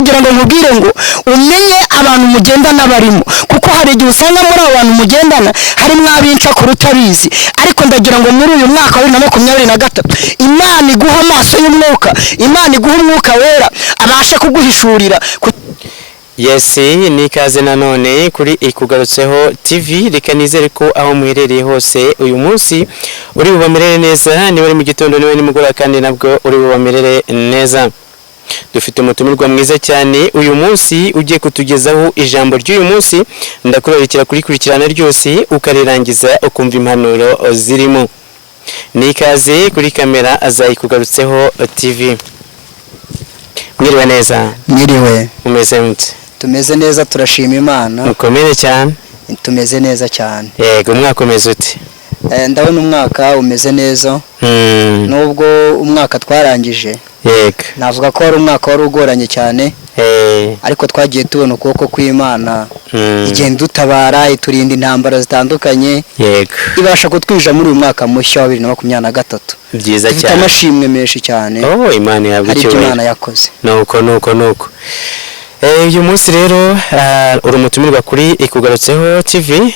ngira ngo nkubwire ngo umenye abantu mugendana barimo, kuko hari igihe usanga muri abo bantu mugendana harimo abinca kuruta bizi. Ariko ndagira ngo muri uyu mwaka wa 2023 Imana iguha amaso y'umwuka, Imana iguha umwuka wera abashe kuguhishurira. Yes, ni kaze nanone kuri Ikugarutseho TV. Reka nizere ko aho muherereye hose uyu munsi uri bubamerere neza, niba ari mu gitondo niba ni mugoroba kandi nabwo uri bubamerere neza. Dufite umutumirwa mwiza cyane uyu munsi ugiye kutugezaho ijambo ry'uyu munsi. Ndakurarikira kurikurikirana ryose ukarirangiza ukumva impanuro zirimo. Ni kaze kuri kamera za Ikugarutseho TV. Mwiriwe neza. Mwiriwe. Umeze mute? Tumeze neza, turashima Imana. Mukomere cyane. Tumeze neza cyane. Yego, umwaka umeze ute? Ndabona umwaka umeze neza. Nubwo umwaka twarangije. Yego. Navuga ko ari umwaka wari ugoranye cyane. Ariko twagiye tubona ukuboko kw'Imana. Igenda dutabara, iturinda intambara zitandukanye. Yego. Ibasha kutwija muri uyu mwaka mushya wa 2023. Byiza cyane. Dufite amashimwe menshi cyane. Imana yabwo cyo. Hari Imana yakoze. Nuko. Uyu munsi rero uri umutumirwa kuri Ikugarutseho TV.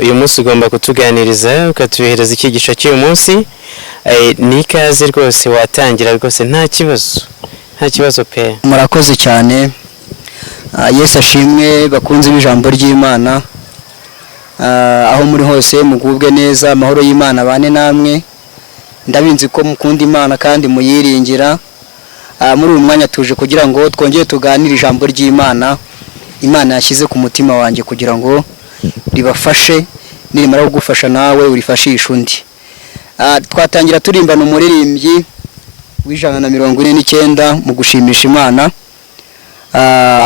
Uyu munsi ugomba kutuganiriza ukatuhereza icyigisho cy'uyu munsi. Ni kaze rwose, watangira rwose nta kibazo pe. Murakoze cyane. Yesu ashimwe bakunze b'ijambo ry'Imana. Aho muri hose mugubwe neza, amahoro y'Imana bane namwe. Ndabinzi ko mukunda Imana kandi muyiringira. Muri uyu mwanya tuje kugira ngo twongere tuganire ijambo ry'Imana. Imana yashyize ku mutima wanjye kugira ngo ribafashe, nirimara kugufasha nawe urifashisha undi. Twatangira turimbana umuririmbyi w'149 mu gushimisha Imana.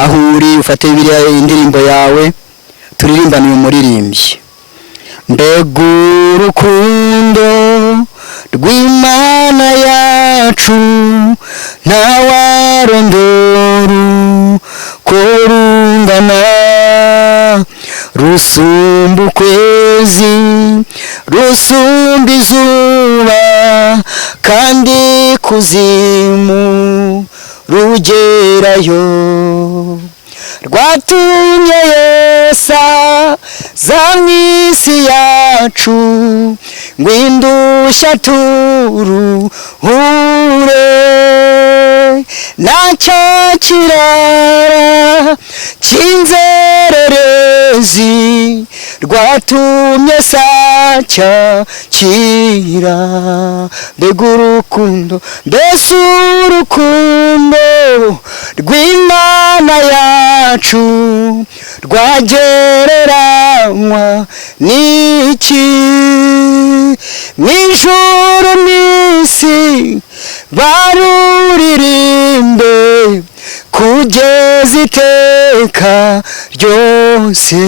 Aho uri ufate Bibiliya indirimbo yawe turirimbana uyu muririmbyi. Mbega urukundo rw'Imana yacu ntawarondora ko rungana, rusumba ukwezi rusumba izuba kandi kuzimu rugerayo. Rwatumye Yesu za mw'isi yacu ngo indushya turuhure, nacyo kirara cy'inzererezi rwatumye sacyakira. Mbega urukundo, mbese urukundo rw'Imana yacu rwagereranywa n'iki? Mw'ijuru n'isi baruririmbe kugeza iteka ryose.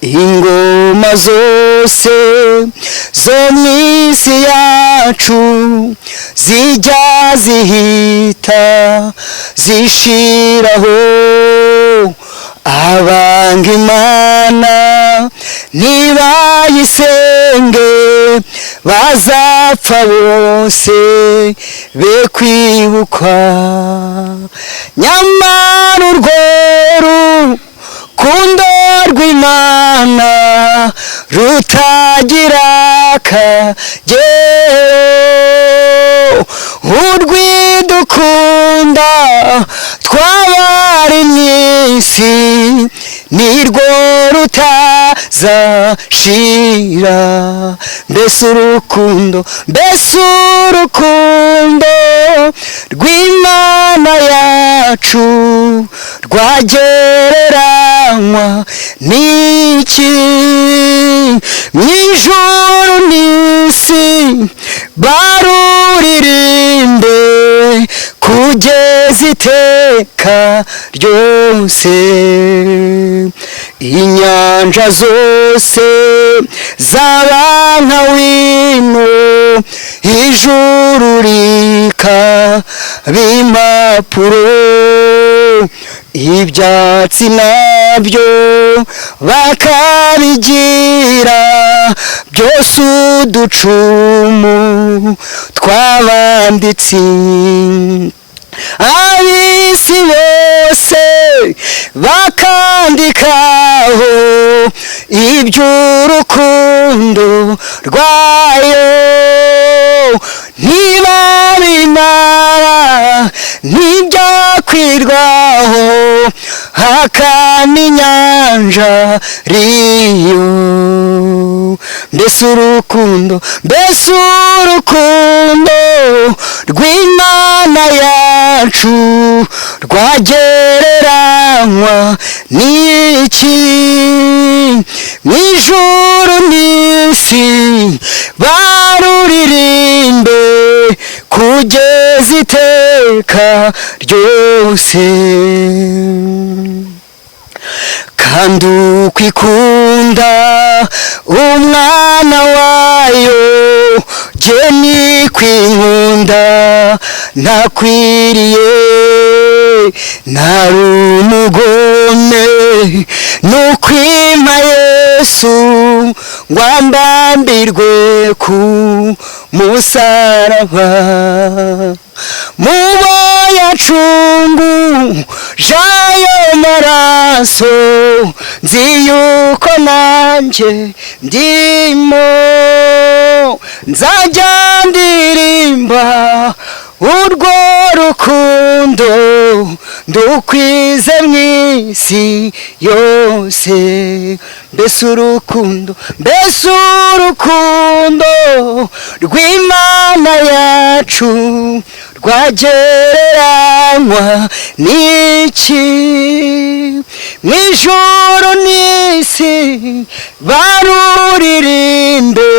Ingoma zose zo mw'isi yacu zijya zihita zishiraho, abanga Imana nibayisenge bazapfa bose be kwibukwa. Nyamara urwo rukundo rw'Imana rutagira akagero, urwidukunda twabari mw'isi nirwo rutazashira. Mbese urukundo rw'Imana yacu rwagereranywa n'iki? Mw'ijuru n'isi baruririmbe kugeza iteka ryose. Inyanja zose zaba nka wino, ijuru rikaba impapuro, ibyatsi nabyo bakabigira byose uducumu tw'abanditsi. ntibyakwirwaho hakana inyanja riyo. Mbese urukundo rw'Imana yacu rwagereranywa n'iki? Mu ijuru n'isi baruririmbe kugeza iteka ryose. Kandi uko ikunda umwana wayo, jye niko inkunda ntakwiriye. Nari umugome nukwima Yesu ngo ambambirwe ku musaraba. Mubo yacunguje ayo maraso, nzi yuko nanjye ndimo. Nzajya ndirimba urwo rukundo ndukwize mu isi yose. Mbese urukundo rw'Imana yacu rwagereranywa n'iki? Mu ijuru n'isi baruririmbe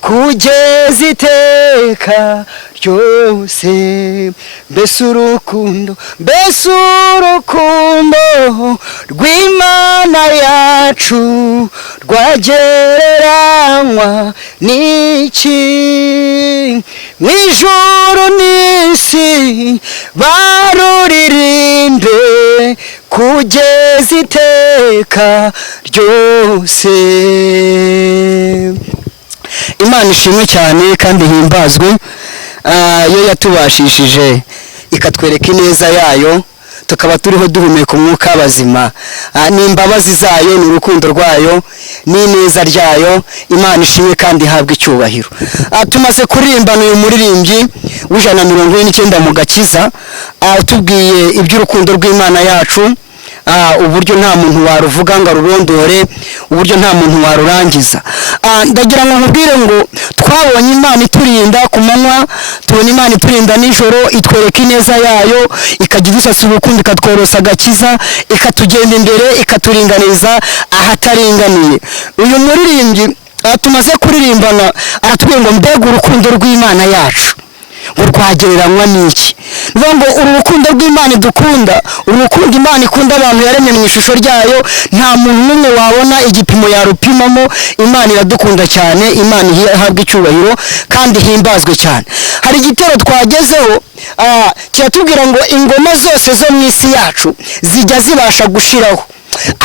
kugeza iteka ryose. Mbese urukundo rw'Imana yacu rwagereranywa n'iki? Mu ijuru n'isi baruririmbe kugeza iteka ryose. Imana ishimwe cyane kandi himbazwe, yo yatubashishije ikatwereka ineza yayo, tukaba turiho duhumeka umwuka w'abazima. N'imbabazi zayo, n'urukundo rwayo, n'ineza ryayo. Imana ishimwe kandi ihabwe icyubahiro. Tumaze kuririmba uyu muririmbyi w'149 mu gakiza, tubwiye iby'urukundo rw'Imana yacu, uburyo nta muntu waruvuga ngo arurondore, uburyo nta muntu warurangiza. Ndagira ngo nkubwire ngo twabonye Imana iturinda ku manywa, tubona Imana iturinda nijoro, itwereka ineza yayo, ikajya idusasa urukundo, ikatworosa agakiza, ikatugenda imbere, ikaturinganiza ahataringaniye. Uyu muririmbyi tumaze kuririmbana aratubwira ngo mbega urukundo rw'Imana yacu ngo rwagereranywa n'iki? Bivuga ngo uru rukundo rw'Imana idukunda, uru rukundo Imana ikunda abantu yaremye mu ishusho ryayo, nta muntu n'umwe wabona igipimo yarupimamo. Imana iradukunda cyane, Imana ihabwa icyubahiro kandi himbazwe cyane. Hari igitero twagezeho kiratubwira ngo ingoma zose zo mu isi yacu zijya zibasha gushiraho,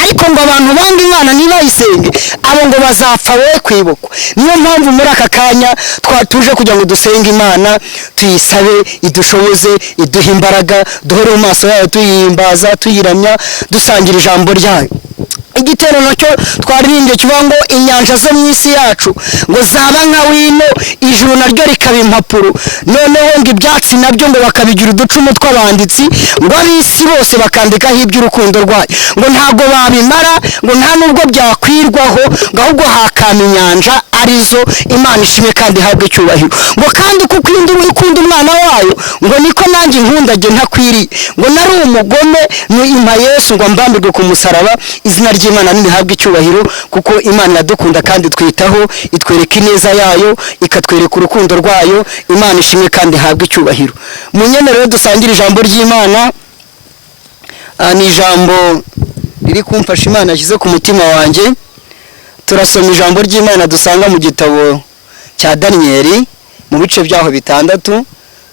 ariko ngo abantu banga Imana ntibayisenge, abo ngo bazapfa we kwibukwa. Niyo mpamvu muri aka kanya twatuje kugira ngo dusenge Imana, tuyisabe idushoboze, iduhe imbaraga, duhore mu maso yayo tuyihimbaza, tuyiramya, dusangira ijambo ryayo. Igitero nacyo twaririmbye kivuga ngo inyanja zo mu isi yacu ngo zaba nka wino, ijuru naryo rikaba impapuro. Noneho ngo ibyatsi nabyo ngo bakabigira uducumu tw'abanditsi, ngo ab'isi bose bakandikaho iby'urukundo rwayo. Ngo ntabwo babimara, ngo nta nubwo byakwirwaho, ngo ahubwo hakama inyanja arizo. Imana ishimwe kandi ihabwe icyubahiro. Ngo kandi kuko ukunda umwana wayo, ngo niko nanjye inkundage ntakwiriye. Ngo nari umugome nuima Yesu ngo mbambirwe ku musaraba. Izina ry'Imana nihabwe icyubahiro, kuko Imana iradukunda kandi twitaho, itwereka ineza yayo, ikatwereka urukundo rwayo. Imana ishimwe kandi ihabwe icyubahiro. Munyemerere dusangire ijambo ry'Imana. Ni ijambo riri kumfasha Imana yashyize ku mutima wanjye. Turasoma ijambo ry'Imana dusanga mu gitabo cya Danieli mu bice byaho 6.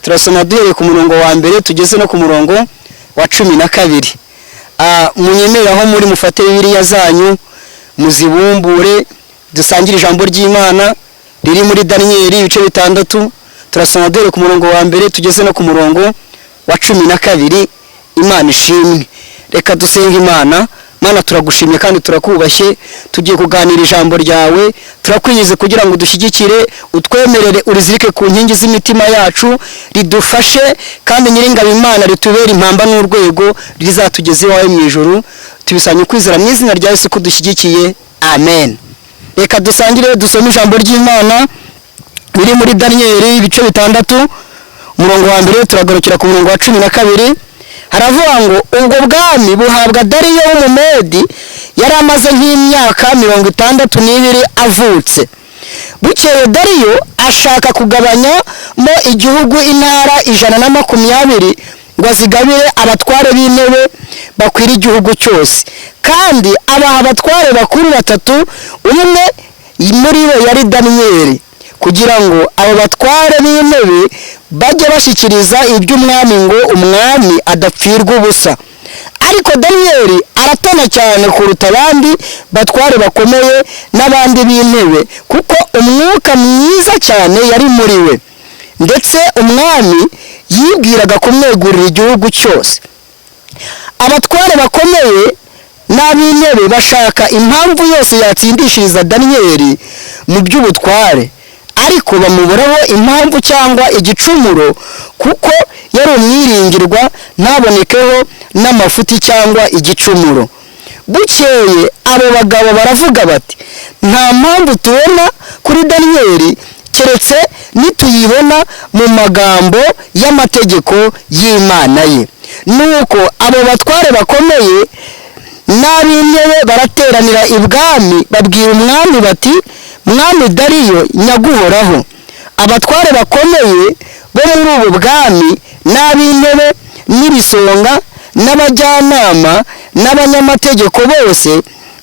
Turasoma duhereye ku murongo wa mbere tugeze no ku murongo wa 12. Munyemerere aho muri mufate Bibiliya zanyu muzibumbure, dusangire ijambo ry'Imana riri muri Danieli ibice 6. Turasoma duhereye ku murongo wa mbere tugeze no ku murongo wa 12. Imana ishimwe. Reka dusenge Imana. Mana turagushimye kandi turakubashye, tugiye kuganira ijambo ryawe, turakwiyize kugira ngo dushyigikire, utwemerere urizirike ku nkingi z'imitima yacu, ridufashe kandi nyiringabo Imana ritubere impamba n'urwego rizatugeze iwawe mu ijuru. Tubisanye kwizera mu izina rya Yesu ko dushyigikiye, amen. Reka dusangire dusome ijambo ry'Imana biri muri Daniyeli ibice 6, umurongo wa 1 turagarukira ku murongo wa 12. Haravuga ngo ubwo bwami buhabwa Dariyo w'Umumedi, yari amaze nk'imyaka 62 avutse. Bukeye Dariyo ashaka kugabanya mo igihugu intara 120 ngo azigabire abatware b'intebe bakwira igihugu cyose, kandi abaha abatware bakuru 3, umwe muri bo yari Daniyeli, kugira ngo abo batware b'intebe bajye bashyikiriza iby'umwami ngo umwami adapfirwa ubusa. Ariko Daniyeli aratona cyane kuruta abandi batware bakomeye n'abandi b'intebe, kuko umwuka mwiza cyane yari muri we, ndetse umwami yibwiraga kumwegurira igihugu cyose. Abatware bakomeye n'ab'intebe bashaka impamvu yose yatsindishiriza Daniyeli mu by'ubutware, ariko bamuburaho impamvu cyangwa igicumuro, kuko yari umwiringirwa, ntabonekeho n'amafuti cyangwa igicumuro. Bukeye abo bagabo baravuga bati, nta mpamvu tubona kuri Daniyeli keretse nituyibona mu magambo y'amategeko y'Imana ye. Nuko abo batware bakomeye n'ab'intebe barateranira ibwami, babwira umwami bati, mwami Dariyo nyaguhoraho, abatware bakomeye bo muri ubu bwami n'ab'intebe n'ibisonga n'abajyanama n'abanyamategeko bose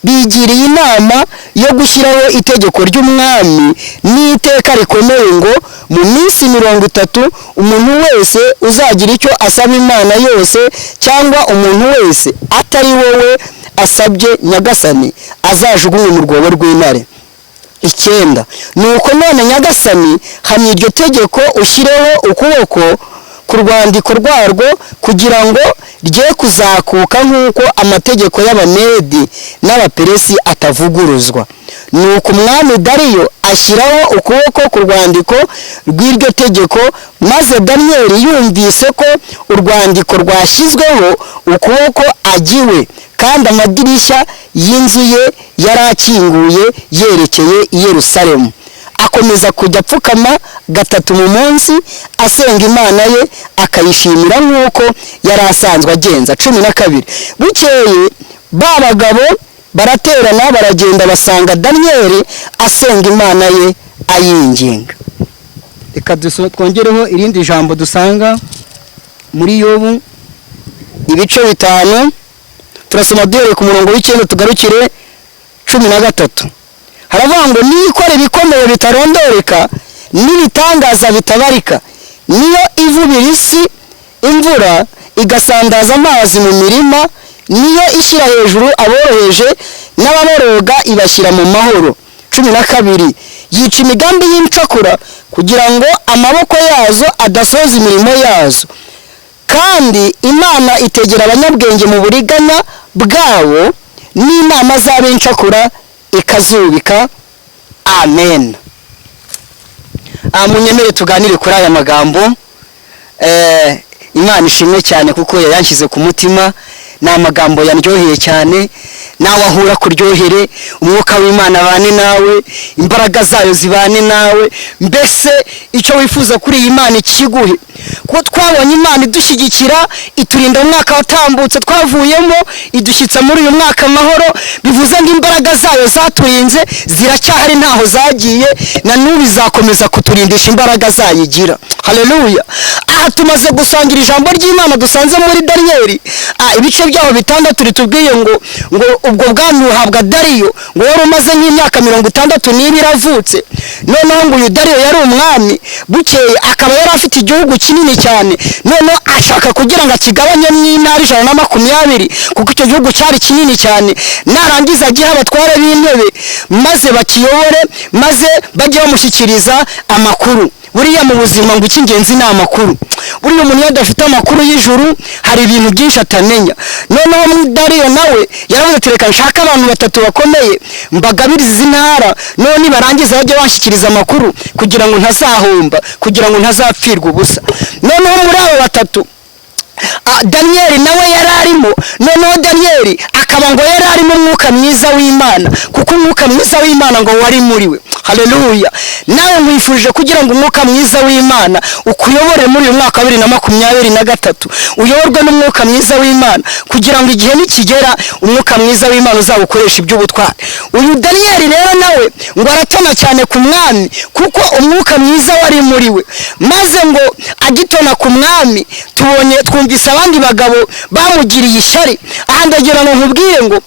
bigiriye inama yo gushyiraho itegeko ry'umwami n'iteka rikomeye ngo mu minsi 30 umuntu wese uzagira icyo asaba Imana yose, cyangwa umuntu wese atari wowe asabye Nyagasani, azajugunywe mu rwobo rw'intare. 9. Nuko none Nyagasani, hamya iryo tegeko ushyireho ukuboko ku rwandiko rwarwo, kugira ngo rye kuzakuka nk'uko amategeko y'Abamedi n'Abaperesi atavuguruzwa. Nuko umwami Dariyo ashyiraho ukuboko ku rwandiko rw'iryo tegeko, maze Daniyeli yumvise ko urwandiko rwashyizweho ukuboko agiwe, kandi amadirishya y'inzu ye yari akinguye yerekeye i Yerusalemu. Akomeza kujya apfukama 3 mu munsi asenga Imana ye, akayishimira nk'uko yari asanzwe agenza. 12. Bukeye ba bagabo baraterana baragenda basanga Daniyeli asenga Imana ye ayinginga. Reka twongereho irindi jambo dusanga muri Yobu ibice 5, turasoma duhereye ku murongo w'9 tugarukire 13. Haravuga ngo nikore ibikomeye bitarondoreka n'ibitangaza bitabarika, niyo ivubira isi imvura igasandaza amazi mu mirima, niyo ishyira hejuru aboroheje n'ababoroga ibashyira mu mahoro. 12. Yica imigambi y'incakura kugira ngo amaboko yazo adasoza imirimo yazo, kandi Imana itegera abanyabwenge mu buriganya bwabo, n'inama z'abincakura ikazubika. Amen. Munyemere tuganire kuri aya magambo. Imana ishimwe cyane kuko yayanshyize ku mutima, ni amagambo yaryoheye cyane, nawe ahura kuryohere, umwuka w'Imana abane nawe, imbaraga zayo zibane nawe, mbese icyo wifuza kuri iyi Imana ikiguhe. Kuko twabonye Imana idushyigikira, iturinda umwaka watambutse twavuyemo, idushyitsa muri uyu mwaka amahoro, bivuze ngo imbaraga zayo zaturinze ziracyahari, ntaho zagiye, na n'ubu izakomeza kuturindisha imbaraga zayo igira. Haleluya. Aha tumaze gusangira ijambo ry'Imana dusanze muri Daniyeli, ibice byaho 6 ritubwiye ngo ubwo bwami buhabwa Dariyo, ngo yari umaze nk'imyaka 62 avutse. Noneho ngo uyu Dariyo yari umwami, bukeye akaba yari afite igihugu kinini cyane, noneho ashaka kugira ngo akigabanye n'intara 120, kuko icyo gihugu cyari kinini cyane, narangiza agiha abatware b'intebe maze bakiyobore, maze bajye bamushyikiriza amakuru. buriya mu buzima ngo icy'ingenzi ni amakuru. Buriya umuntu iyo adafite amakuru y'ijuru hari ibintu byinshi atamenya. Noneho Dariyo nawe yaravuze ati reka nshaka abantu 3 bakomeye mbagabiriza izi ntara, none nibarangiza bajye banshyikiriza amakuru kugira ngo ntazahomba, kugira ngo ntazapfirwa ubusa. Noneho muri abo 3 Daniyeli nawe yararimo. Noneho Daniyeli akaba ngo yararimo umwuka mwiza w'Imana, kuko umwuka mwiza w'Imana ngo wari muri we. Haleluya. Nawe nkwifurije kugira ngo umwuka mwiza w'Imana ukuyobore muri uyu mwaka 2023, uyoborwe n'umwuka mwiza w'Imana kugira ngo igihe nikigera umwuka mwiza w'Imana uzabukoresha iby'ubutwari. Uyu Daniyeli rero nawe ngo aratona cyane ku mwami kuko umwuka mwiza wari muri we. Maze ngo agitona ku mwami twumvise abandi bagabo bamugiriye ishyari. Aha ndagira ngo nkubwire ngo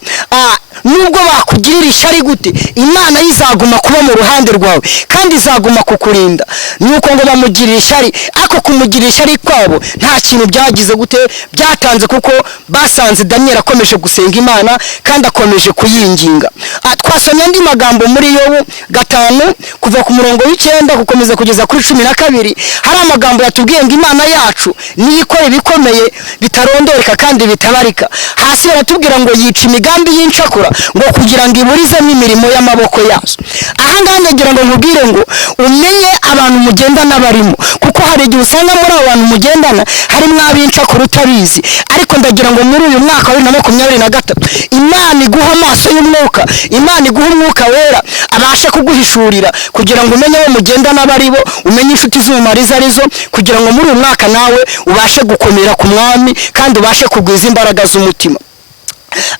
nubwo bakugirira ishyari gute, Imana izaguma kuba mu ruhande rwawe kandi izaguma kukurinda. Nuko ngo bamugirira ishyari, ako kumugirira ishyari kwabo nta kintu byagize gute byatanze, kuko basanze Daniyeli akomeje gusenga Imana kandi akomeje kuyinginga. Twasomye andi magambo muri Yobu 5 kuva ku murongo w'9 gukomeza kugeza kuri 12. Hari amagambo yatubwiye ngo Imana yacu ni ikora ibikomeye bitarondoreka kandi bitabarika. Hasi baratubwira ngo yica imigambi y'incakura ngo kugira ngo iburizemo imirimo y'amaboko yazo. Aha ngaha ndagira ngo nkubwire ngo umenye abantu mugendana barimo, kuko hari igihe usanga muri abantu mugendana harimo ab'incakura utabizi. Ariko ndagira ngo muri uyu mwaka wa 2023 Imana iguha amaso y'umwuka, Imana iguha umwuka wera abashe kuguhishurira kugira ngo umenye abo mugendana baribo, umenye inshuti z'umumariza arizo, kugira ngo muri uyu mwaka nawe ubashe gukomera ku mwami kandi ubashe kugwiza imbaraga z'umutima.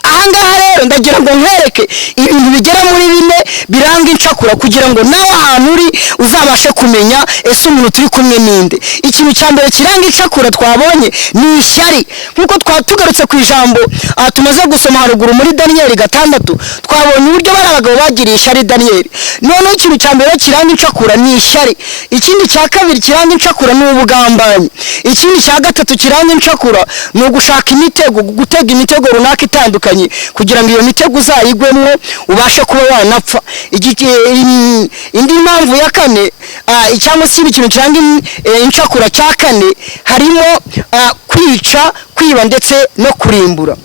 Ahangaha rero ndagira ngo nkwereke ibintu bigera muri 4 biranga incakura kugira ngo nawe ahantu uri uzabashe kumenya ese umuntu turi kumwe ninde. Ikintu cya mbere kiranga incakura twabonye ni ishyari. Nkuko twatugarutse ku ijambo tumaze gusoma haruguru muri Daniyeli 6, twabonye uburyo bari abagabo bagiriye ishyari Daniyeli. Noneho ikintu cya mbere kiranga incakura ni ishyari. Ikindi cya kabiri kiranga incakura ni ubugambanyi. Ikindi cya gatatu kiranga incakura ni ugushaka imitego, gutega imitego runaka itandukanye kugira ngo iyo mitego uzayigwemo ubashe kuba wanapfa. Indi mpamvu ya 4 cyangwa se ikintu kiranga incakura cya 4 harimo kwica, kwiba ndetse no kurimbura.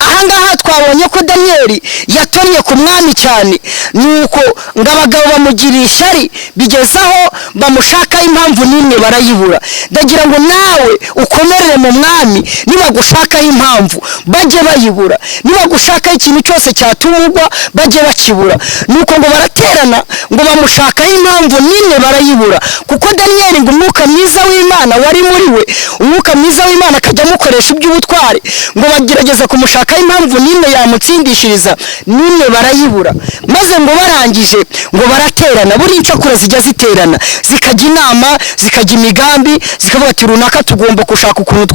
Ahangaha twabonye ko Daniyeli yatonye ku mwami cyane, nuko ngo abagabo bamugirira ishyari bigezaho bamushaka impamvu n'imwe barayibura. Ndagira ngo nawe ukomerere mu mwami, niba gushakaho impamvu bajye bayibura, niba gushakaho ikintu cyose cyatumugwa bajye bakibura. Nuko ngo baraterana ngo bamushakaho impamvu n'imwe barayibura, kuko Daniyeli ngo umwuka mwiza w'Imana wari muri we, umwuka mwiza w'Imana akajya amukoresha iby'ubutwari, ngo bagerageza kumushaka impamvu n'imwe yamutsindishiriza, n'imwe barayibura. Maze ngo barangije ngo baraterana. Buri incakura zijya ziterana zikajya inama, zikajya imigambi, zikavuga ati runaka tugomba gushaka ukuntu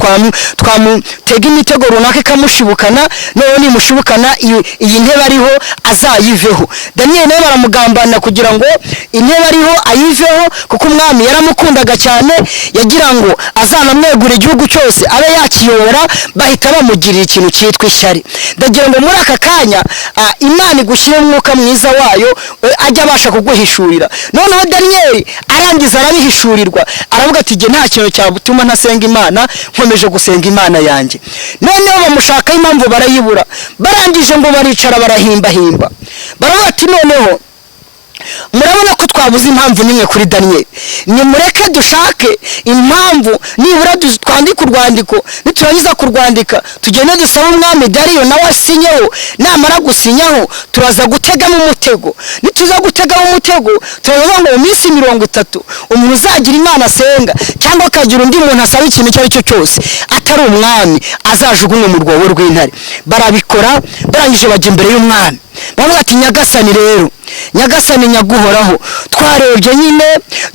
twamutega imitego runaka ikamushibukana, none nimushibukana iyi ntebe ariho azayiveho. Daniyeli nawe baramugambana kugira ngo intebe ariho ayiveho, kuko umwami yaramukundaga cyane, yagira ngo azanamwegura igihugu cyose abe yakiyobora. Bahita bamugirira ikintu cyitwa ishyari. Ndagira ngo muri aka kanya Imana igushyire umwuka mwiza wayo ajya abasha kuguhishurira. Noneho Daniyeli arangiza arabihishurirwa, aravuga ati nge nta kintu cyabutuma ntasenga Imana, nkomeje gusenga Imana yanjye. Noneho bamushaka impamvu barayibura. Barangije ngo baricara barahimbahimba, baravuga ati noneho murabona ko twabuze impamvu nimwe kuri Daniyeli, nimureke dushake impamvu, nibura twandike urwandiko, niturangiza kurwandika tugende dusaba umwami Dariyo nawe asinyeho. Namara gusinyaho turaza gutegamo umutego, nituza gutegamo umutego turavuga ngo mu minsi 30 umuntu uzagira Imana asenga cyangwa akagira undi muntu asaba ikintu icyo ari cyo cyose atari umwami azajugunywa mu rwobo rw'intare. Barabikora, barangije bajya imbere y'umwami baravuga ati nyagasani rero, nyagasani nyaguhoraho, twarebye nyine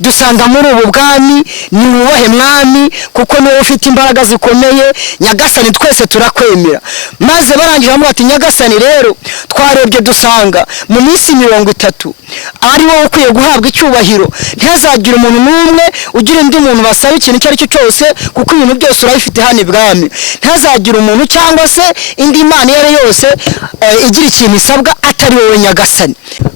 dusanga muri ubu bwami ni wubahe mwami, kuko niwe ufite imbaraga zikomeye, nyagasani twese turakwemera. Maze barangije baravuga ati nyagasani rero, twarebye dusanga mu minsi 30 ari wowe ukwiye guhabwa icyubahiro, ntihazagira umuntu n'umwe ugira undi muntu basaba ikintu icyo ari cyo cyose, kuko ibintu byose urabifite hano ibwami. Ntihazagira umuntu cyangwa se indi mana iyo ari yose igira ikintu isabwa atari wowe nyagasani.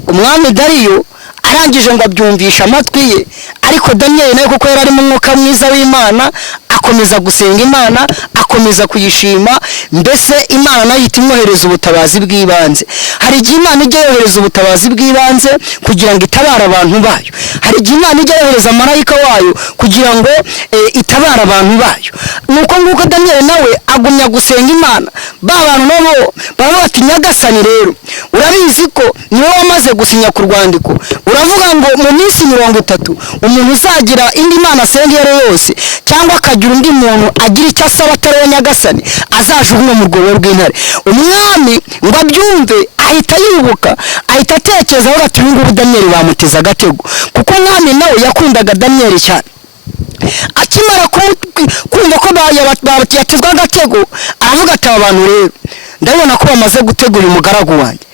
Umwami Dariyo arangije ngo abyumvisha amatwi ye. Ariko Daniyeli nawe kuko yari ari mu mwuka mwiza w'Imana akomeza gusenga Imana, akomeza kuyishima, mbese Imana nayo ihita imwohereza ubutabazi bw'ibanze. Hari igihe Imana ijya yohereza ubutabazi bw'ibanze kugira ngo itabare abantu bayo. Hari igihe Imana ijya yohereza marayika wayo kugira ngo itabare abantu bayo. Nuko nguko Daniyeli nawe agumya gusenga Imana. Ba bantu nabo baba bati Nyagasani rero urabizi ko niwe wamaze gusinya ku rwandiko, uravuga ngo mu minsi 30 umuntu uzagira indi Mana asengera yose cyangwa akagira undi muntu agira icyo asaba atari Nyagasani azajugunywa mu rwobo rw'intare. Umwami ngo abyumve ahita yibuka, ahita atekereza aho ati ngo Daniyeli bamuteza agatego, kuko umwami nawe yakundaga Daniyeli cyane. Akimara kumva ko yatezwa agatego aravuga ati aba bantu rero ndabona ko bamaze gutegura umugaragu wanjye,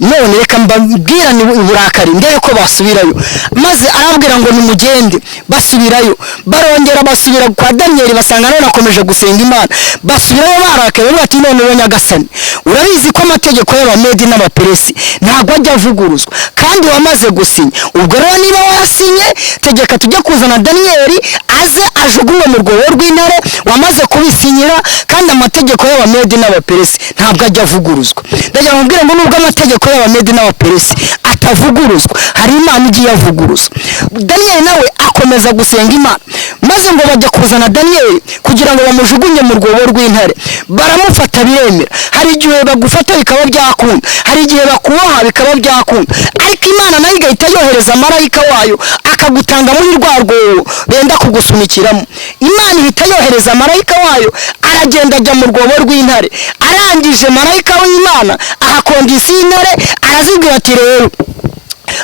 none reka mbabwirane uburakari ndebe ko basubirayo. Maze arabwira ngo nimugende. Basubirayo, barongera basubira kwa Daniyeli basanga none akomeje gusenga Imana. Basubirayo barakaye bati none Nyagasani urabizi ko amategeko y'Abamedi n'Abaperesi ntabwo ajya avuguruzwa kandi wamaze gusinya. Ubwo rero niba wasinye tegeka tujye kuzana Daniyeli aze ajugunywe mu rwobo rw'intare, wamaze kubisinyira kandi amategeko y'Abamedi n'Abaperesi ntabwo ajya avuguruzwa. Ndagira nkubwire ngo nubwo amategeko y'Abamedi n'Abaperesi atavuguruzwa hari Imana igiye avuguruza. Daniyeli nawe akomeza gusenga Imana, maze ngo bajya kuzana Daniyeli kugira ngo bamujugunye mu rwobo rw'intare. Baramufata biremera. Hari igihe bagufata bikaba byakunda, hari igihe bakuboha bikaba byakunda, ariko Imana nayo igahita yohereza marayika wayo akagutanga muri rwa rwobo benda kugusunikiramo. Imana ihita yohereza marayika wayo aragenda ajya mu rwobo rw'intare. Arangije marayika w'Imana ahakondisi y'intare arazibwira ati rero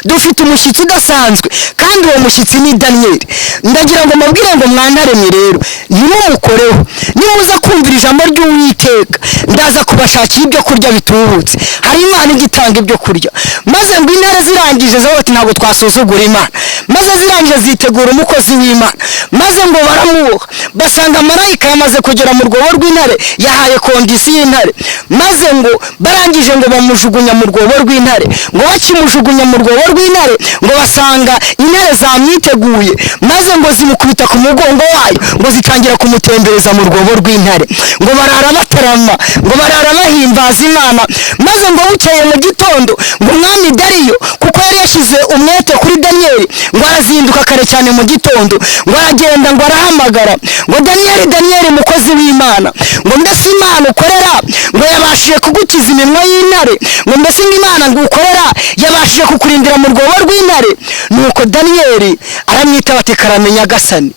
dufite umushyitsi udasanzwe kandi uwo mushyitsi ni Daniyeli. Ndagira ngo mabwire ngo mwantaremye rero nimumukoreho, nimuza kumvira ijambo ry'Uwiteka ndaza kubashakira ibyo kurya bitubutse. Hari Imana igitanga ibyo kurya. Maze ngo intare zirangije zaho ati ntabwo twasuzugura Imana, maze zirangije zitegura umukozi w'Imana. Maze ngo baramuha basanga marayika yamaze kugera mu rwobo rw'intare, yahaye kondisi y'intare. Maze ngo barangije ngo bamujugunya mu rwobo rw'intare. Ngo bakimujugunya mu rwobo rw'intare ngo basanga intare zamwiteguye, maze ngo zimukubita ku mugongo wayo ngo zitangira kumutembereza mu rwobo rw'intare. Ngo barara batarama, ngo barara bahimbaza Imana. Maze ngo bukeye mu gitondo ngo umwami Dariyo kuko yari yashyize umwete kuri Daniyeli ngo arazinduka kare cyane mu gitondo, ngo aragenda ngo arahamagara ngo Daniyeli, Daniyeli mukozi w'Imana, ngo mbese Imana ukorera ngo yabashije kugukiza iminwa y'intare, ngo mbese Imana ngo ukorera yabashije kukurindira mu rwobo rw'intare. Nuko Daniyeli aramwitaba ati karame Nyagasani.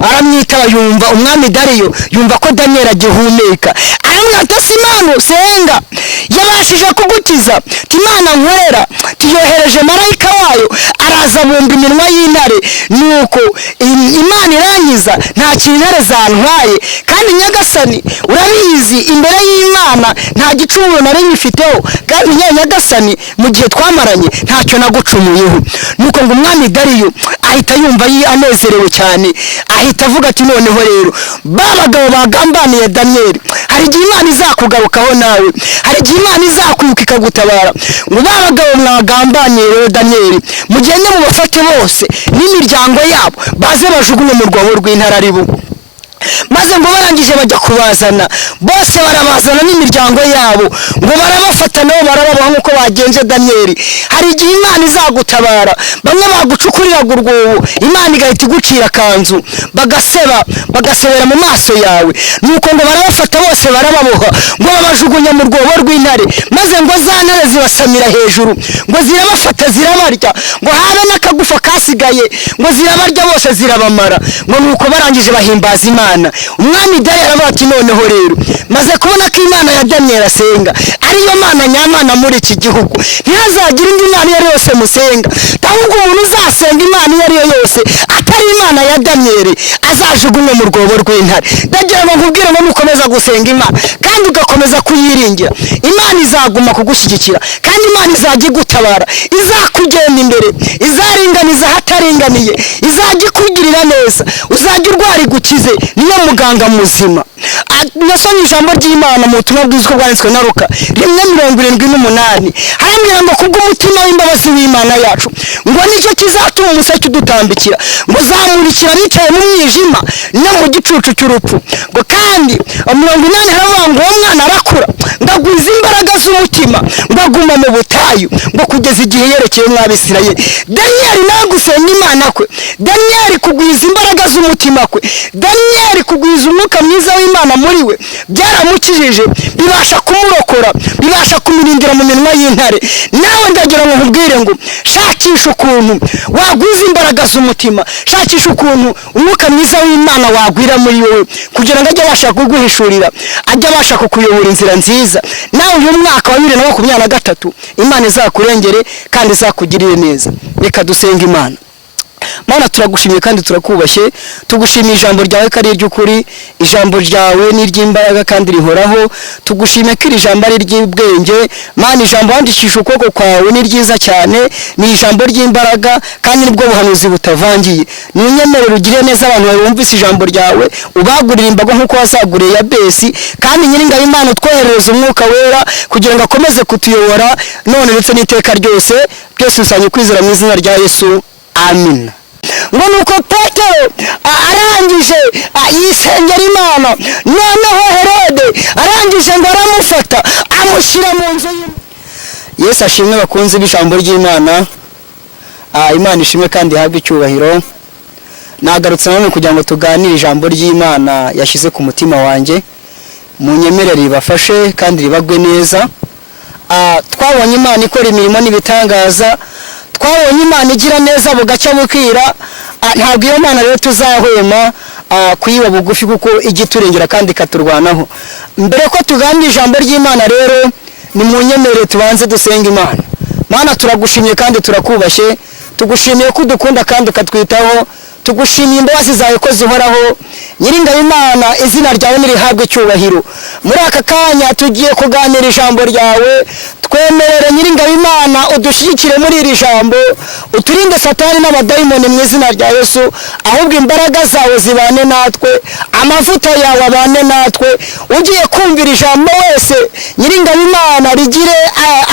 Aramwitaba yumva umwami Dariyo yumva ko Daniyeli agihumeka. Aramwita ati Imana usenga yabashije kugukiza, Imana nkorera tiyohereje marayika wayo araza bumba iminwa y'intare. Nuko Imana irangiza nta kintu intare zantwaye, kandi Nyagasani urabizi imbere y'Imana nta gicumuro nari nyifiteho, kandi Nyagasani mu gihe twamaranye ntacyo nagucumuyeho. Nuko ngo umwami Dariyo ahita yumva anezerewe cyane, ahita avuga ati noneho rero babagabo bagambaniye Daniyeli hari igihe Imana izakugarukaho nawe, hari igihe Imana izakwibuka ikagutabara. Ngo babagabo mwagambaniye rero Daniyeli mugende mubafate bose n'imiryango yabo baze bajugunye mu rwobo rw'intare ari bo. Maze ngo barangije bajya kubazana bose, barabazana n'imiryango yabo ngo barabafata nabo barababaha nk'uko bagenje Daniyeli. Hari igihe Imana izagutabara, bamwe bagucukuriraga urwobo Imana igahita igucira kanzu bagasebera mu maso yawe. Nuko ngo barabafata bose barababoha ngo babajugunya mu rwobo rw'intare. Maze ngo za ntare zibasamira hejuru ngo zirabafata zirabarya, ngo habe n'akagufa kasigaye ngo zirabarya bose zirabamara. Ngo nuko barangije bahimbaza Imana. Umwami Dariyo aravuga ati noneho rero maze kubona ko Imana ya Daniyeli asenga ariyo Mana nyamana muri iki gihugu, ntihazagira indi Mana iyo ari yose musenga, ahubwo umuntu uzasenga Imana iyo ari yo yose atari Imana ya Daniyeli azajugunywe mu rwobo rw'intare. Ndagira ngo nkubwire ngo nukomeza gusenga Imana kandi ugakomeza kuyiringira, Imana izaguma kugushyigikira kandi Imana izajya igutabara, izakugenda imbere, izaringaniza ahataringaniye, izajya ikugirira neza, uzajya urwara igukize. niyo muganga muzima. Nasomye ijambo ry'Imana mu butumwa bwiza uko bwanditswe na Luka 1:78 harambwira ngo kubw'umutima w'imbabazi w'Imana yacu ngo nicyo kizatuma umuseke udutambikira ngo zamurikira bicaye mu mwijima no mu gicucu cy'urupfu ngo kandi 80 haravuga ngo uwo mwana arakura ngo agwiza imbaraga z'umutima ngo aguma mu butayu ngo kugeza igihe yerekeye mw'Abisirayeli. Daniyeli nawe gusenga Imana kwe, Daniyeli kugwiza imbaraga z'umutima kwe, Daniyeli kugwiza umwuka mwiza w'Imana muri we byaramukijije bibasha kumurokora, bibasha kumirindira mu minwa y'intare. Nawe ndagira ngo nkubwire ngo shakisha ukuntu wagwiza imbaraga z'umutima, shakisha ukuntu umwuka mwiza w'Imana wagwira muri wowe kugira ngo ajye abasha kuguhishurira, ajye abasha kukuyobora inzira nziza. Nawe uyu mwaka wa 2023 Imana izakurengere kandi izakugirire neza. Reka dusenga Imana. Mana turagushimiye kandi turakubashye, tugushimiye ijambo ryawe kari ry'ukuri, ijambo ryawe ni ry'imbaraga kandi rihoraho. Tugushimiye ko iri jambo ari ry'ubwenge. Mana ijambo wandikisha ukuboko kwawe ni ryiza cyane, ni ijambo ry'imbaraga kandi nibwo buhanuzi butavangiye. Ninyemerera ugire neza abantu bawe bumvise ijambo ryawe, ubagurira imbago nkuko wasaguriye Yabesi, kandi nyiringa Imana utwoherereza umwuka wera kugira ngo akomeze kutuyobora none ndetse n'iteka ryose. Byose usanye kwizera mu izina rya Yesu. Amina. Ngo nuko Petero arangije yisengera Imana, noneho Herode arangije ngo aramufata amushyira mu nzu y'imbohe. Yesu ashimwe bakunze b'ijambo ry'Imana. Imana ishimwe kandi ihabwe icyubahiro. Nagarutse none kugira ngo tuganire ijambo ry'Imana yashyize ku mutima wanjye, munyemerere ribafashe kandi ribagwe neza. Twabonye Imana ikora imirimo n'ibitangaza, twabonye Imana igira neza bugacya bukira. Ntabwo iyo Mana rero tuzahwema kuyiba bugufi kuko igiturengera kandi ikaturwanaho. Mbere ko tuganira ijambo ry'Imana rero ni munyemerere tubanze dusenga Imana. Mana turagushimiye kandi turakubashye, tugushimiye ko udukunda kandi ukatwitaho, tugushimiye imbabazi zawe ko zihoraho. Nyiringa Imana izina ryawe nirihabwe icyubahiro. Muri aka kanya tugiye kuganira ijambo ryawe, twemerere Nyiringa Imana udushyigikire muri iri jambo, uturinde Satani n'abadayimoni mu izina rya Yesu, ahubwo imbaraga zawe zibane natwe, amavuta yawe abane natwe. Ugiye kumvira ijambo wese Nyiringa Imana rigire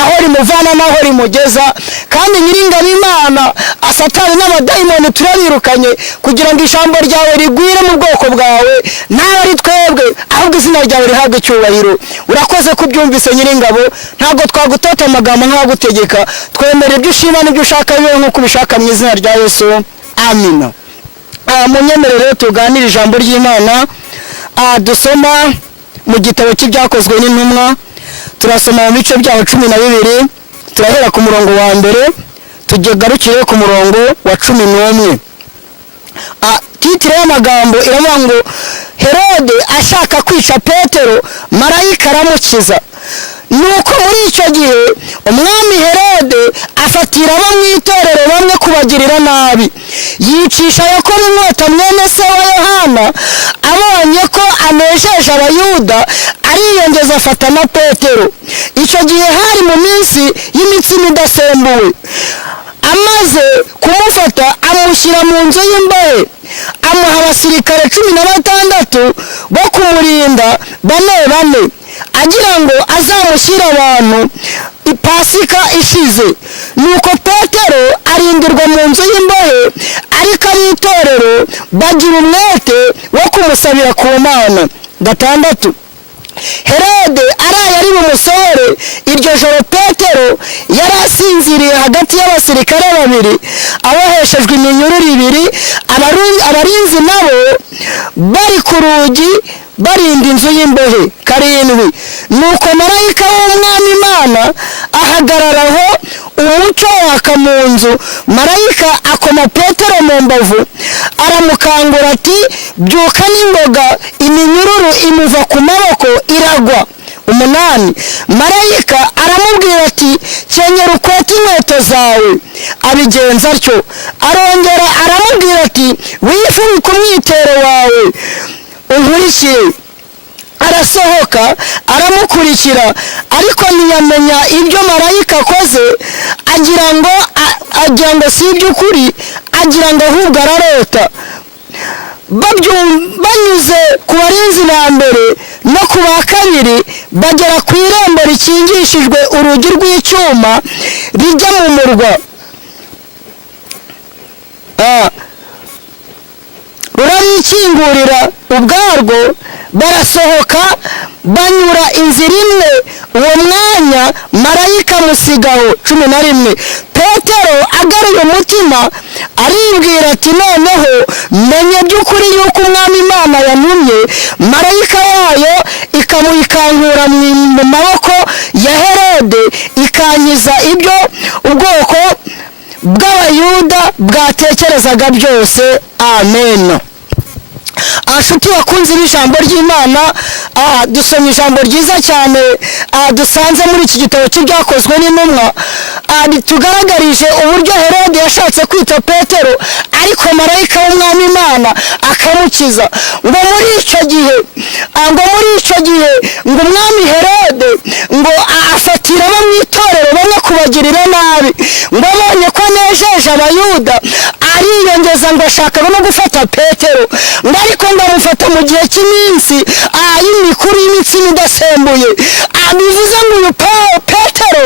aho rimuvana n'aho rimugeza, kandi Nyiringa Imana Satani n'abadayimoni turabirukanye kugira ngo ijambo ryawe rigwire mu bwoko bwawe, nawe ari twebwe ahubwo izina ryawe rihabwe icyubahiro. Urakoze kubyumvise Nyiringabo, ntabwo twagutota amagambo nk'agutegeka, twemere ibyo ushima n'ibyo ushaka bibe nk'uko ubishaka mu izina rya Yesu. Amina. Munyemerere tuganire ijambo ry'Imana. Dusoma mu gitabo cy'ibyakozwe n'intumwa, turasoma mu bice byaho 12, turahera ku murongo wa mbere tugarukire ku murongo wa 11. Titire y'amagambo iravuga ngo Herode ashaka kwica Petero, marayika aramukiza. Nuko muri icyo gihe umwami Herode afatira abo mu itorero bamwe kubagirira nabi, yicisha Yakobo inkota mwene se wa Yohana. Abonye ko anejeje Abayuda ariyongeza afata na Petero. Icyo gihe hari mu minsi y'imitsima idasembuwe. Amaze kumufata amushyira mu nzu y'imbohe, amuha abasirikare 16 bo kumurinda bane agira ngo azamushyire abantu Pasika ishize. Nuko Petero arindirwa mu nzu y'imbohe, ariko ab'itorero bagira umwete wo kumusabira ku Mana. 6. Herode araye ari bumusohore. Iryo joro Petero yari asinziriye hagati y'abasirikare 2 aboheshejwe iminyururu 2, abarinzi nabo bari ku rugi barinda inzu y'imbohe. 7. Nuko marayika w'umwami Imana ahagararaho, umucyo waka mu nzu. Marayika akoma Petero mu mbavu, aramukangura ati byuka n'ingoga. Iminyururu imuva ku maboko iragwa. 8. Marayika aramubwira ati kenyera ukwete inkweto zawe. Abigenza atyo. Arongera aramubwira ati wifubike umwitero wawe unkurikire. Arasohoka aramukurikira, ariko ntiyamenya ibyo marayika akoze, agira ngo si iby'ukuri, agira ngo ahubwo ararota. banyuze ku barinzi ba mbere no ku ba kabiri bagera ku irembo rikingishijwe urugi rw'icyuma rijya mu murwa. Rurabikingurira ubwarwo, barasohoka banyura inzira imwe. Uwo mwanya marayika musigaho. 11. Petero agaruye umutima aribwira ati noneho menye by'ukuri yuko umwami Imana yantumye marayika wayo ikankura mu maboko ya Herode, ikankiza ibyo ubwoko bw'abayuda bwatekerezaga byose. Amen. Ashuti bakunzi b'ijambo ry'Imana, dusomye ijambo ryiza cyane dusanze muri iki gitabo cy'ibyakozwe n'intumwa, tugaragarije uburyo Herode yashatse kwita Petero ariko marayika w'umwami Imana akamukiza. Ngo muri icyo gihe ngo umwami Herode ngo afatira abo mu itorero bamwe kubagirira nabi, ngo abonye ko anejeje abayuda ariyongeza ngo ashaka no gufata Petero, ngo ariko ngo amufata mu gihe cy'iminsi y'imikuru y'imitsima idasembuye. Bivuze ngo uyu Petero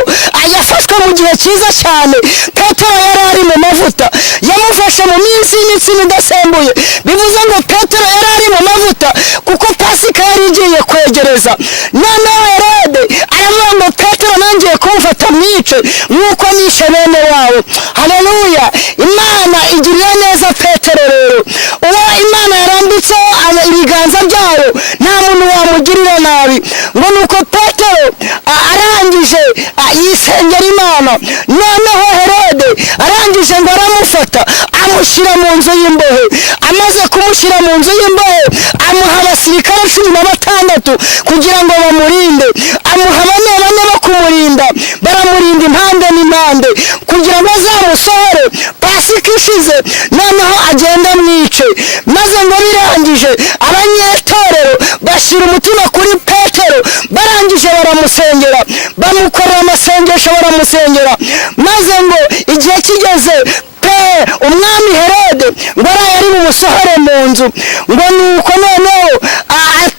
yafashwe mu gihe cyiza cyane. Petero yari ari mu mavuta, yamufashe mu minsi y'imitsima idasembuye. Bivuze ngo Petero yari ari mu mavuta kuko Pasika yari igiye kwegereza. Noneho Herode aravuga ngo Petero nangiye kumufata mwice nk'uko nishe bene wawe. Haleluya! Imana igirira neza Petero rero. Uwo Imana yarambitseho ibiganza byayo nta muntu wamugirira nabi. Ngo nuko Petero arangije yisengera Imana. Noneho Herode arangije ngo aramufata amushyira mu nzu y'imbohe. Amaze kumushyira mu nzu y'imbohe amuha abasirikare 16 kugira ngo bamurinde. Amuha 4 bo kumurinda, baramurinda impande n'impande kugira ngo azamusohore Pasika ishize noneho agenda mwice. Maze ngo birangije abanyetorero bashyira umutima kuri Petero, barangije baramusengera, bamukorera amasengesho baramusengera. Maze ngo igihe kigeze umwami Herode ngo ari bumusohore mu nzu. Ngo nuko noneho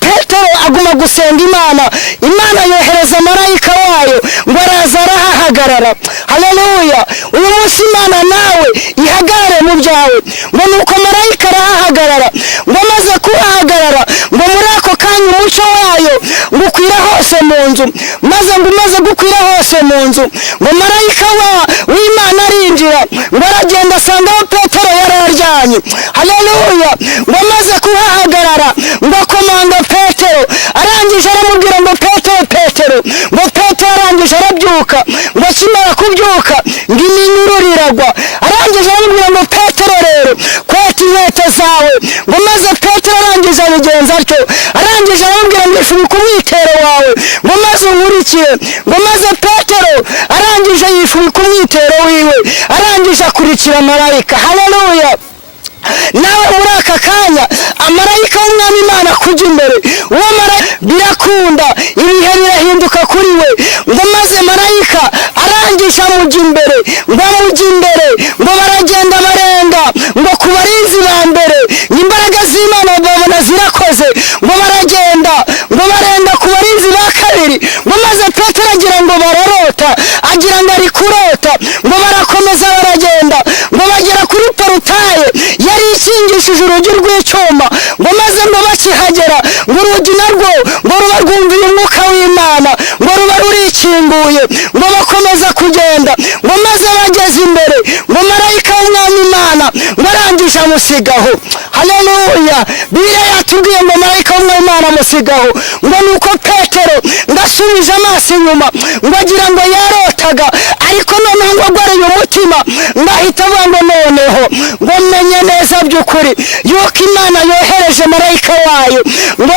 Petero aguma gusenga Imana. Imana yohereza marayika wayo ngo araza arahahagarara. Haleluya! Uyu munsi Imana nawe ihagarare mu byawe. Ngo nuko marayika arahahagarara, ngo amaze kuhahagarara ngo muri ako kanya umucyo wayo ngo ukwira hose mu nzu. Maze ngo umaze gukwira hose mu nzu ngo marayika w'Imana arinjira, ngo aragenda asanga aho Petero yari aryamye. Haleluya! Ngo amaze kuhahagarara ngo akomanga Petero, arangije aramubwira ngo Petero. Ngo Petero arangije arabyuka, ngo akimara kubyuka ngo iminyururu iragwa. Arangije aramubwira ngo Petero rero kweta inkweto zawe. Ngo maze Petero arangije abigenza atyo. Arangije aramubwira ngo ifubika umwitero wawe, ngo maze unkurikire. Ngo maze Petero arangije yifubika umwitero wiwe, arangije akurikira marayika. Haleluya! Nawe muri aka kanya amarayika w'umwami Imana kujya imbere. Uwo marayika birakunda ibihe birahinduka kuri we. Ngo maze marayika arangije amujya imbere, ngo baragenda barenga ngo ku barinzi ba mbere. Imbaraga z'Imana babona zirakoze, ngo baragenda ngo barenga ku barinzi ba kabiri. Ngo maze Petero agira ngo bararota, agira ngo ari kurota. Ngo barakomeza baragenda ngo bagera kuri porutaye yari ikingishije urugi rw'icyuma. Ngo maze ngo bakihagera ngo urugi narwo ngo ruba rwumviye umwuka w'Imana, ngo ruba rurikinguye. Ngo bakomeza kugenda, ngo maze bageze imbere ngo marayika w'umwami Imana ngo arangije amusigaho. Haleluya! Bibiliya yatubwiye ngo marayika w'umwami Imana amusigaho. Ngo nuko Petero ngo asubije amaso inyuma ngo agira ngo yarotaga, ariko noneho ngo agwareye umutima ngo ahita avuga ngo noneho ngo menye neza by'ukuri yuko Imana yohereje marayika wayo ngo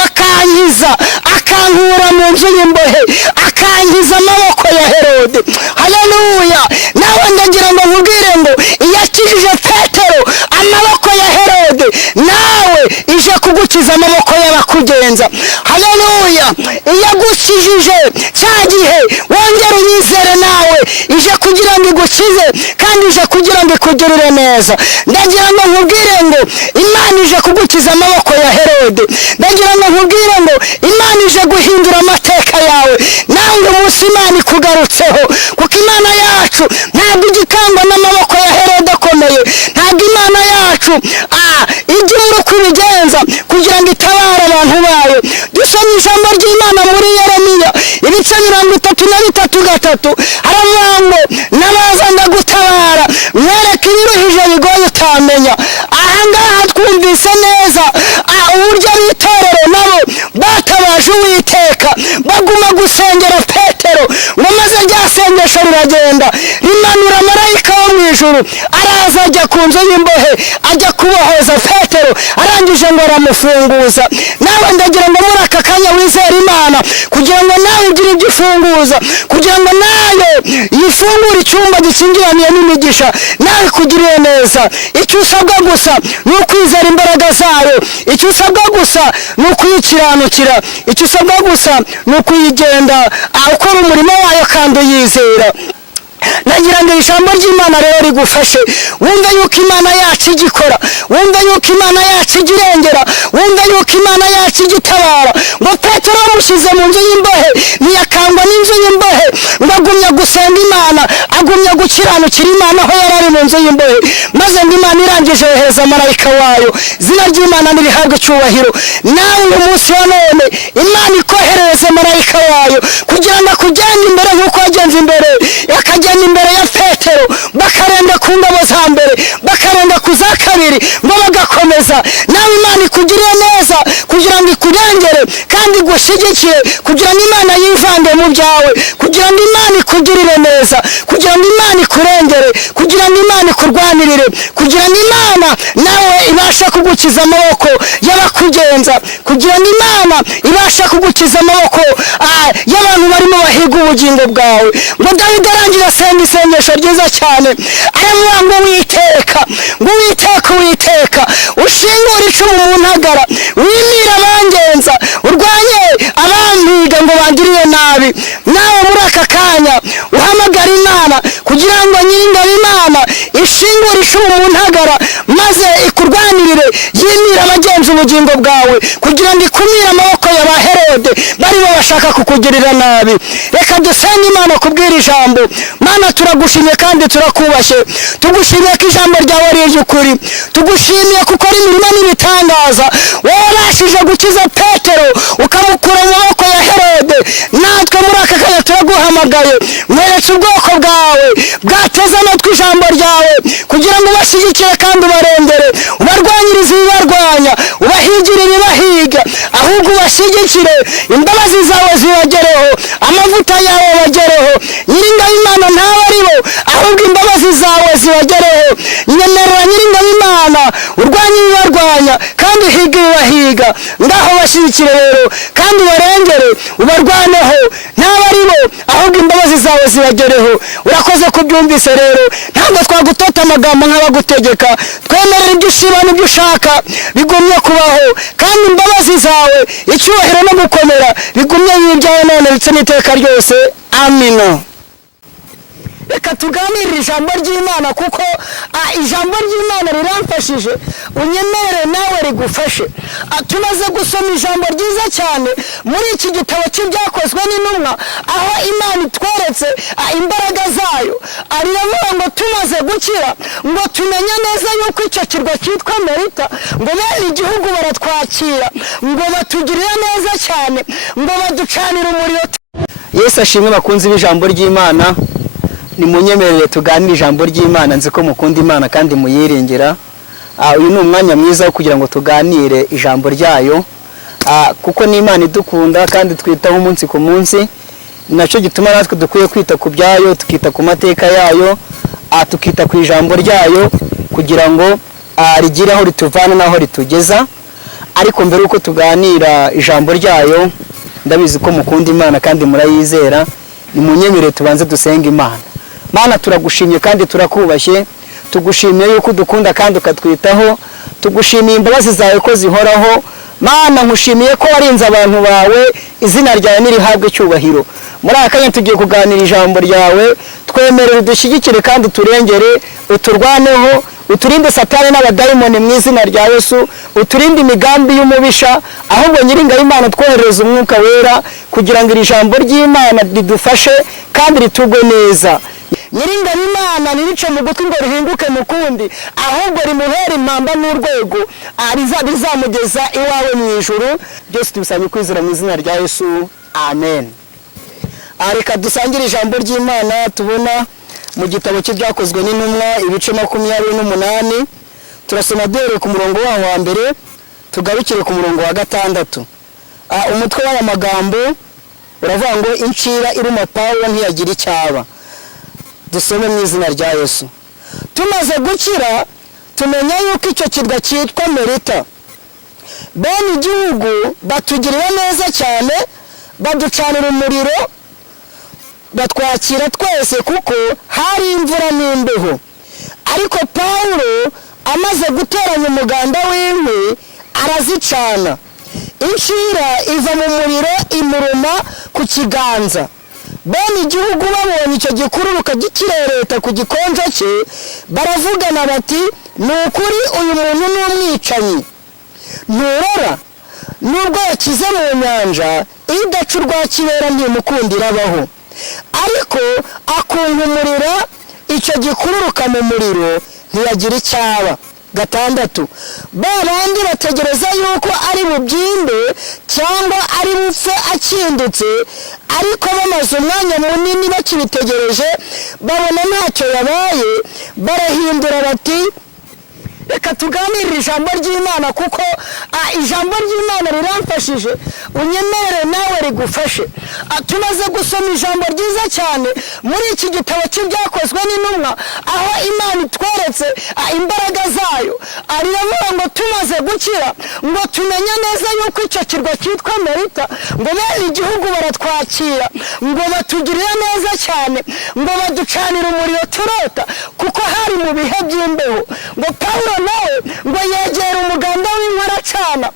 akankura mu nzu y'imbohe, akankiza amaboko ya Herode. Haleluya! Nawe ndagira ngo nkubwire ngo iyakijije Petero amaboko ya Herode, nawe ije kugukiza kugukiza amaboko y'abakugenza. Haleluya. Iyo agukijije cya gihe wongera unyizere nawe, ije kugira ngo igukize kandi ije kugira ngo ikugirire neza. Ndagira ngo nkubwire ngo Imana ije kugukiza amaboko ya Herode. Ndagira ngo nkubwire ngo Imana ije guhindura amateka yawe. Nawe umunsi Imana ikugarutseho, kuko Imana yacu ntabwo igikangwa n'amaboko ya Herode akomeye. Ntabwo Imana yacu ijya ibura uko ibigenza kugira ngo itabare abantu bayo. Dusomye ijambo ry'Imana muri Yeremiya ibice 33:3, haravuga ngo nabaza ndagutabara mwereke ibiruhije bigoye utamenya. Ahangaha twumvise neza uburyo b'itorero nabo batabaje Uwiteka, baguma gusengera Petero, ngo maze rya sengesho riragenda rimanura marayika wo mu ijuru, araza ajya ku nzu y'imbohe, ajya kubohoza Petero, arangije ngo aramufunguza. Nawe ndagira ngo muri aka kanya wizere Imana kugira ngo nawe ugire ibyo ufunguza, kugira ngo nayo yifungure icyumba gikingiraniye n'imigisha, nawe kugirire neza. Icyo usabwa gusa ni ukwizera imbaraga zayo, icyo usabwa gusa ni ukuyikiranukira, icyo usabwa gusa ni ukuyigenda ukora umurimo wayo kandi uyizera. Nagira ngo ijambo ry'Imana rero rigufashe, wumve yuko Imana yacu igikora, wumve yuko Imana yacu igirengera, wumve yuko Imana yacu igitabara. Ngo Petero bamushyize mu nzu y'imbohe, ntiyakangwa n'inzu y'imbohe, ngo agumya gusenga Imana, agumya gukiranukira Imana aho yari ari mu nzu y'imbohe. Maze ngo Imana irangije yohereza marayika wayo, izina ry'Imana nirihabwe icyubahiro. Nawe uyu munsi wa none Imana ikohereze marayika wayo kugira ngo akujyane imbere nk'uko yagenze imbere, akajyana imbere ya Petero, bakarenda ku ngabo za mbere, bakarenda ku za kabiri, ngo bagakomeza. Nawe Imana ikugirire neza kugira ngo ikurengere kandi igushyigikire, kugira ngo Imana yivange mu byawe, kugira ngo Imana ikugirire neza, kugira ngo Imana ikurengere, kugira ngo Imana ikurwanirire, kugira ngo Imana nawe ibashe kugukiza amaboko y'abakugenza, kugira ngo Imana ibashe kugukiza amaboko y'abantu barimo bahiga ubugingo bwawe. Ngo Dawidi arangira asenga isengesho ryiza cyane, aravuga ngo Uwiteka, ngo Uwiteka ushingure icumu mu ntagara, wimire abangenza, urwanye abampiga ngo bangirire nabi. Nawe muri aka kanya uhamagara Imana kugira ngo Nyiringabo Imana ishingure icumu mu ntagara, maze ikurwanirire, yimire abagenza ubugingo bwawe, kugira ngo ikumire amaboko y'aba Herode barimo bashaka kukugirira nabi. Reka dusenge Imana kubwira ijambo. Mana, turagushimye kandi turakubashye, tugushimiye ko ijambo ryawe ari iry'ukuri, tugushimiye kuko ari imirimo n'ibitangaza. Wabashije gukiza Petero ukamukura mu maboko ya Herode. Natwe muri aka kanya turaguhamagaye, mweretse ubwoko bwawe bwateze amatwi ijambo ryawe, kugira ngo ubashyigikire kandi ubarengere, ubarwanyirize ibibarwanya, ubahigire ibibahiga, ahubwo ubashyigikire, imbabazi zawe zibagereho, amavuta yawe bagereho. Nyiringabo Imana ntawe ari bo, ahubwo imbabazi zawe zibagereho. Nyemerera Nyiringabo Imana urwanya ibibarwanya kandi uhiga ibibahiga. Ngaho bashyigikire rero kandi ubarengere, ubarwaneho, ntawe ari bo, ahubwo imbabazi zawe zibagereho. Urakoze kubyumvise rero, ntabwo twagutota amagambo nk'abagutegeka. Twemerera ibyo ushima n'ibyo ushaka bigumye kubaho, kandi imbabazi zawe, icyubahiro no gukomera bigumye y'ibyawe none ndetse n'iteka ryose. Amina. Reka tuganirire ijambo ry'Imana, kuko ijambo ry'Imana riramfashije, unyemere nawe rigufashe. Tumaze gusoma ijambo ryiza cyane muri iki gitabo cy'ibyakozwe n'intumwa, aho Imana itweretse imbaraga zayo. Riravuga ngo tumaze gukira, ngo tumenye neza yuko icyo kirwa cyitwa Merita, ngo bene igihugu baratwakira, ngo batugirira neza cyane, ngo baducanira umuriro. Yesu ashimwe bakunzi b'ijambo ry'Imana. Nimunyemerere tuganire ijambo ry'Imana, nzi ko mukunda Imana kandi muyiringira. Uyu ni umwanya mwiza wo kugira ngo tuganire ijambo ryayo, kuko ni Imana idukunda kandi twitaho umunsi ku munsi. Nacyo gituma natwe dukwiye kwita ku byayo, tukita ku mateka yayo, tukita ku ijambo ryayo, kugira ngo rigire aho rituvana n'aho ritugeza. Ariko mbere uko tuganira ijambo ryayo, ndabizi ko mukunda Imana kandi murayizera. Nimunyemerere tubanze dusenga Imana. Mana, turagushimye kandi turakubashye, tugushimiye yuko udukunda kandi ukatwitaho, tugushimiye imbabazi zawe ko zihoraho. Mana nkushimiye ko warinze abantu bawe, izina ryawe nirihabwe icyubahiro. Muri aka kanya tugiye kuganira ijambo ryawe, twemerere dushyigikire kandi turengere, uturwaneho, uturinde satani n'abadayimoni mu izina rya Yesu, uturinde imigambi y'umubisha, ahubwo nyiringabo Imana twoherereza umwuka wera kugira ngo iri jambo ry'Imana ridufashe kandi ritugwe neza. Nyiringabo Imana nirice mu gutwi ngo rihinduke mu kundi, ahubwo rimuhere impamba n'urwego rizamugeza iwawe mu ijuru. Byose tubisabye kwizera mu izina rya Yesu, amen. Reka dusangire ijambo ry'Imana tubona mu gitabo cy'ibyakozwe n'intumwa ibice 28. Turasoma duhereye ku murongo waho wa mbere tugarukire ku murongo wa 6. Umutwe w'aya magambo uravuga ngo incira iruma Pawulo ntiyagira icyaba. Dusome mu izina rya Yesu. Tumaze gukira tumenya yuko icyo kirwa cyitwa Melita. Bene igihugu batugirira neza cyane, baducanira umuriro, batwakira twese kuko hari imvura n'imbeho. Ariko Pawulo amaze guteranya umuganda w'inkwi arazicana, incira iva mu muriro imuruma ku kiganza. Bene igihugu babonye icyo gikururuka gikirereta ku gikonjo cye, baravugana bati ni ukuri uyu muntu ni umwicanyi. Nturora nubwo yakize mu nyanja, idaca urwa kibera ntimukundira abaho. Ariko akunkumurira icyo gikururuka mu muriro ntiyagira icyaba. 6. Babandi bategereza yuko ari bubyinde cyangwa ari bupfe akindutse, ariko bamaze umwanya munini bakibitegereje babona ntacyo yabaye, barahindura bati reka tuganirire ijambo ry'Imana kuko ijambo ry'Imana riramfashije, unyemere nawe rigufashe. Tumaze gusoma ijambo ryiza cyane muri iki gitabo cy'ibyakozwe n'intumwa, aho Imana itweretse imbaraga zayo. Riravuga ngo tumaze gukira ngo tumenye neza yuko icyo kirwa cyitwa Melita, ngo bene igihugu baratwakira, ngo batugirira neza cyane, ngo baducanira umuriro turota kuko hari mu bihe by'imbeho. Ngo Pawulo nawe ngo yegera umuganda w'inkwi aracana,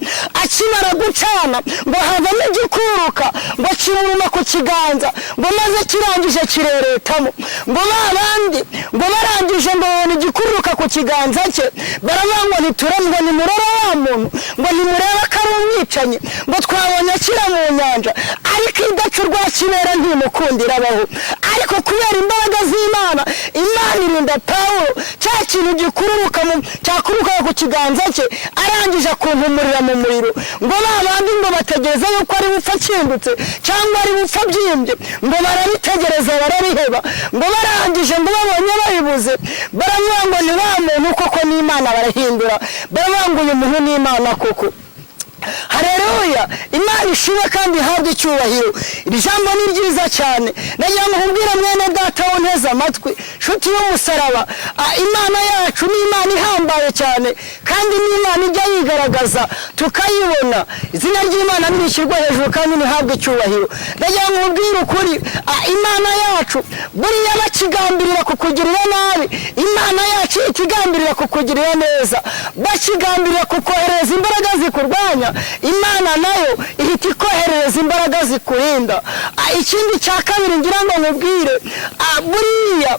akimara gucana ngo havamo igikururuka ngo kimuruma ku kiganza, ngo maze kirangije kireretamo. Ngo babandi ngo barangije ngo babona igikururuka ku kiganza cye, baravuga ngo ntituremwe nimurora wa muntu, ngo nimureba ko ari umwicanyi, ngo twabonye akira mu nyanja, ariko idaca urwa kibera ntimukundira abaho. Ariko kubera imbaraga z'Imana, Imana irinda Pawulo cya kintu gikururuka cyakurukaga ku kiganza cye, arangije akunkumurira mu muriro. Ngo babandi ngo bategereza yuko ari bupfa akindutse cyangwa ari bupfa byimbye, ngo barabitegereza barabiheba. Ngo barangije ngo babonye babibuze, baravuga ngo ni wa muntu koko n'Imana, barahindura baravuga ngo uyu muntu n'Imana koko. Haleluya! Imana ishimwe kandi ihabwe icyubahiro. Iri jambo ni ryiza cyane. Nagira ngo nkubwire mwene data wonteze amatwi, nshuti y'umusaraba, Imana yacu ni Imana ihambaye cyane kandi ni Imana ijya yigaragaza tukayibona. Izina ry'Imana nirishyirwa hejuru kandi nihabwe icyubahiro. Nagira ngo nkubwire ukuri, Imana yacu buriya bakigambirira kukugirira nabi, Imana yacu ikigambirira kukugirira neza. Bakigambirira kukohereza imbaraga zikurwanya, Imana nayo ihita ikohereza imbaraga zikurinda. Ikindi cya kabiri ngira ngo nkubwire, buriya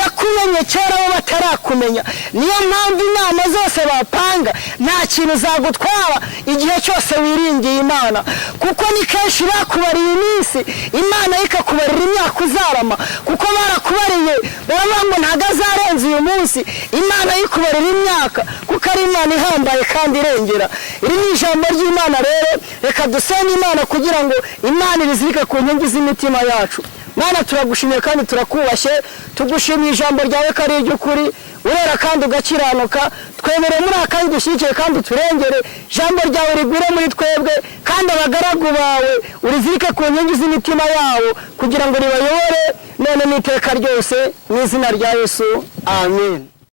yakumenye kera bo batarakumenya. Niyo mpamvu inama zose bapanga nta kintu zagutwara igihe cyose wiringiye Imana, kuko ni kenshi bakubariye iminsi, Imana ikakubarira imyaka uzarama, kuko barakubariye baravuga ngo ntago azarenza uyu munsi, Imana yikubarira imyaka kuko ari Imana ihambaye kandi irengera. Iri ni ijambo ry'Imana rero, reka dusenge Imana kugira ngo Imana irizirike ku nkingi z'imitima yacu. Mana turagushimiye kandi turakubashye, tugushimiye ijambo ryawe ko ari iry'ukuri, urera kandi ugakiranuka. Twemereye muri aka kandi dushyigikire kandi turengere, ijambo ryawe rigwire muri twebwe kandi abagaragu bawe urizirike ku nkingi z'imitima yabo kugira ngo ribayobore none n'iteka ryose, mu izina rya Yesu, amen.